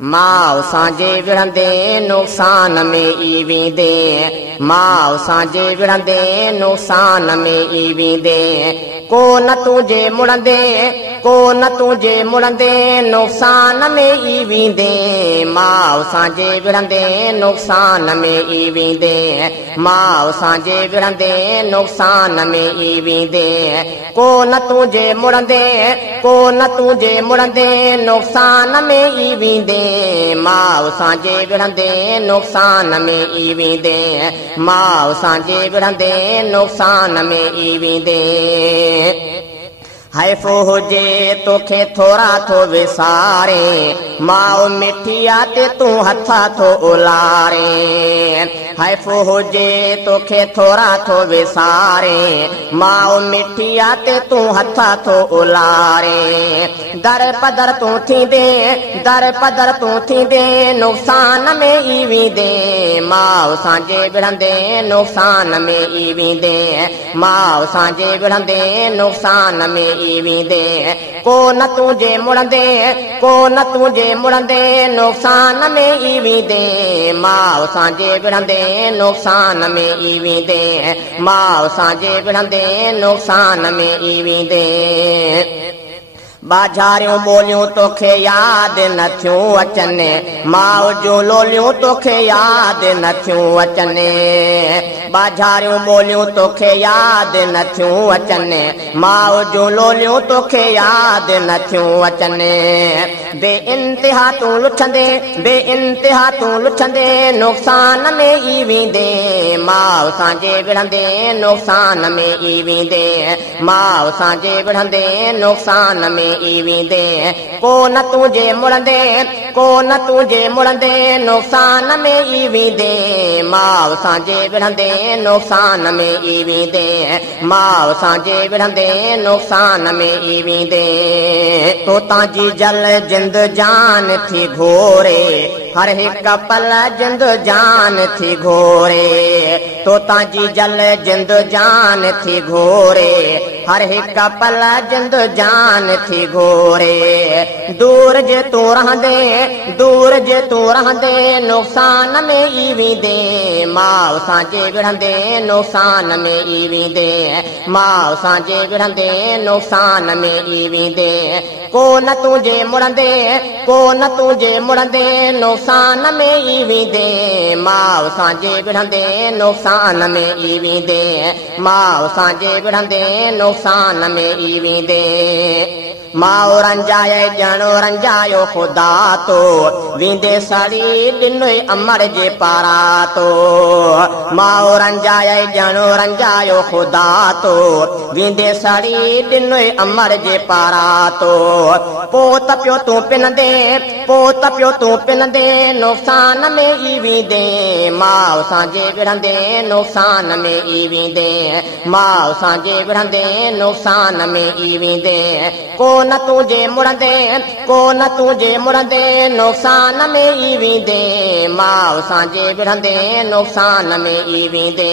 माउ सांजे विढ़ंदे नुक़सान में ई वेंदे माउ सांजे विढ़ंदे नुक़सान में ई वेंदे को न तुझे मुड़ंदे को न तुझे मुड़ंदे नुक़सान में ई वेंदे माउ सांजे विढ़ंदे नुक़सान में ई वेंदे माउ सांजे विढ़ंदे नुक़सान में ई वेंदे को न तुझे मुड़ंदे को न तुझे मुड़ंदे नुक़सान में ई वेंदे माउ सांजे विढ़ंदे नुक़सान में ई वेंदे माउ सांजे विढ़ंदे नुक़सान में ई वेंदे हैफ़ो हुजे तोखे थोरा थो विसारे माउ मिठिया ते तूं हथा थो उलारे हैफ़ो हुजे तोखे थोरा थो विसारे माउ मिठिया ते तूं हथा थो उलारे दर पदर तूं थींदे दर पदर तूं थींदे नुक़सान में ई वेंदे माउ सांजे विढ़ंदे नुक़सान में ई वेंदे माउ सांजे विढ़ंदे नुक़सान में ई वेंदे को न तुझे मुड़ंदे को न तुझे मुड़ंदे नुक़सान में ई वेंदे माउ सांजे विढ़ंदे नुक़सान में ई वेंदे माउ सांजे विढ़ंदे नुक़सान में ई वेंदे बाज़ारियूं ॿोलियूं तोखे यादि नथियूं अचनि माउ जूं लोलियूं तोखे यादि नथियूं अचनि बाज़ारियूं ॿोलियूं तोखे यादि नथियूं अचनि माउ जूं लोलियूं तोखे यादि नथियूं अचनि बे इंतिहा तूं लुछंदे बे इंतिहा तूं लुछंदे नुक़सान में ई वेंदे माउ सांजे विढ़ंदे नुक़सान में ई वेंदे माउ सांजे विढ़ंदे नुक़सान में ई वेंदे को न तुझे मुड़ंदे को न तुझे मुड़ंदे नुक़सान में ई वेंदे माउ सांजे विढ़ंदे नुक़सान में ई वेंदे माउ सांजे विढ़ंदे नुक़सान में ई वेंदे तो तांजी जल जिंद जान थी घोरे हर हिक पल जिंद जान थी घोरे तो तांजी जल जिंद जान थी घोरे हर हिक पल जिंद जान थी घोरे दूर जे तूं रहंदे दूर जे तूं रहंदे नुक़सान में ई वेंदे माउ सांजे विढ़ंदे नुक़सान में ई वेंदे माउ सांजे विढ़ंदे नुक़सान में ई वेंदे को न तुझे मुड़ंदे को न तुझे मुड़ंदे नुक़सान में ई वेंदे माउ सांजे विढ़ंदे नुक़सान में ई वेंदे माउ सांजे विढ़ंदे नुक़सान में ई वेंदे माउ रंजाए ॼणो रंजायो ख़ुदा तो वेंदे सड़ी ॾिनई अमर जे पारा तो माउ रंजाए ॼणो रंजायो ख़ुदा तो वेंदे सड़ी ॾिनई अमर जे पारा तो पोत पियो तूं पिनंदे पोत पियो तूं पिनंदे नुक़सान में ई वेंदे माउ सांजे विढ़ंदे नुक़सान में ई वेंदे माउ सांजे विढ़ंदे नुक़सान में ई वेंदे को न तुझे मुड़ंदे को न तुझे मुड़ंदे नुक़सान में ई वेंदे माउ सांजे विढ़ंदे नुक़सान में ई वेंदे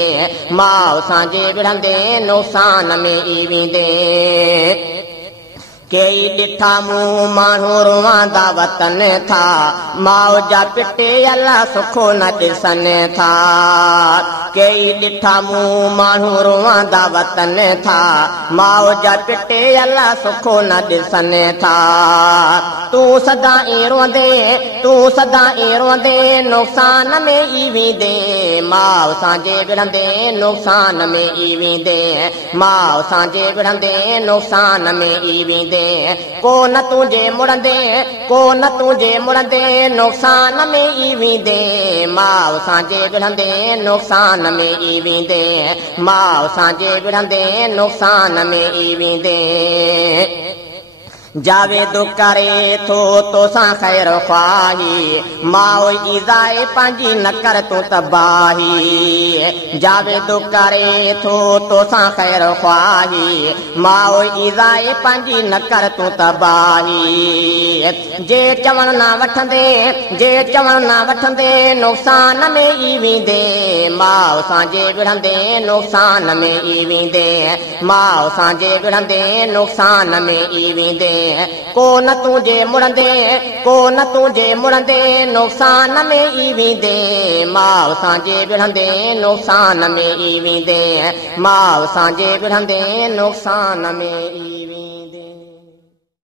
माउ सांजे विढ़ंदे नुक़सान में ई वेंदे कई ॾिठा मूं माण्हू रुवांदा वतन था माउ जा पिटे अलाह सुखो न ॾिसनि था कई ॾिठा मूं माण्हू रुवांदा वतन था माउ जा पिटे अलाह सुखो न ॾिसनि था तूं सदा ई रोंदे तूं सदा ई रोंदे नुक़सान में ई वेंदे माउ सांजे विढ़ंदे नुक़सान में ई वेंदे माउ सांजे विढ़ंदे नुक़सान में ई वेंदे को न तुझे मुड़ंदे को न तुझे मुड़ंदे नुक़सान में ई वेंदे माउ सांजे विढ़ंदे नुक़सान में ई वेंदे माउ सांजे विढ़ंदे नुक़सान में ई वेंदे जावेद करे थो तोसां ख़ैर ख़्वाही माउ ईज़ाए पंहिंजी न कर तूं तबाही जावेद करे थो तोसां ख़ैर ख़्वाही माउ ईज़ाए पंहिंजी न कर तूं तबाही जे चवण न वठंदे जे चवण न वठंदे नुक़सान में ई वेंदे माउ सांजे विढ़ंदे नुक़सान में ई वेंदे माउ सांजे विढ़ंदे नुक़सान में ई वेंदे को न तुझे मुड़ंदे को न तुझे मुड़ंदे नुक़सान में ई वेंदे माउ सां विढ़ंदे नुक़सान में ई वेंदे माउ सां विढ़ंदे नुक़सान में ई वेंदे।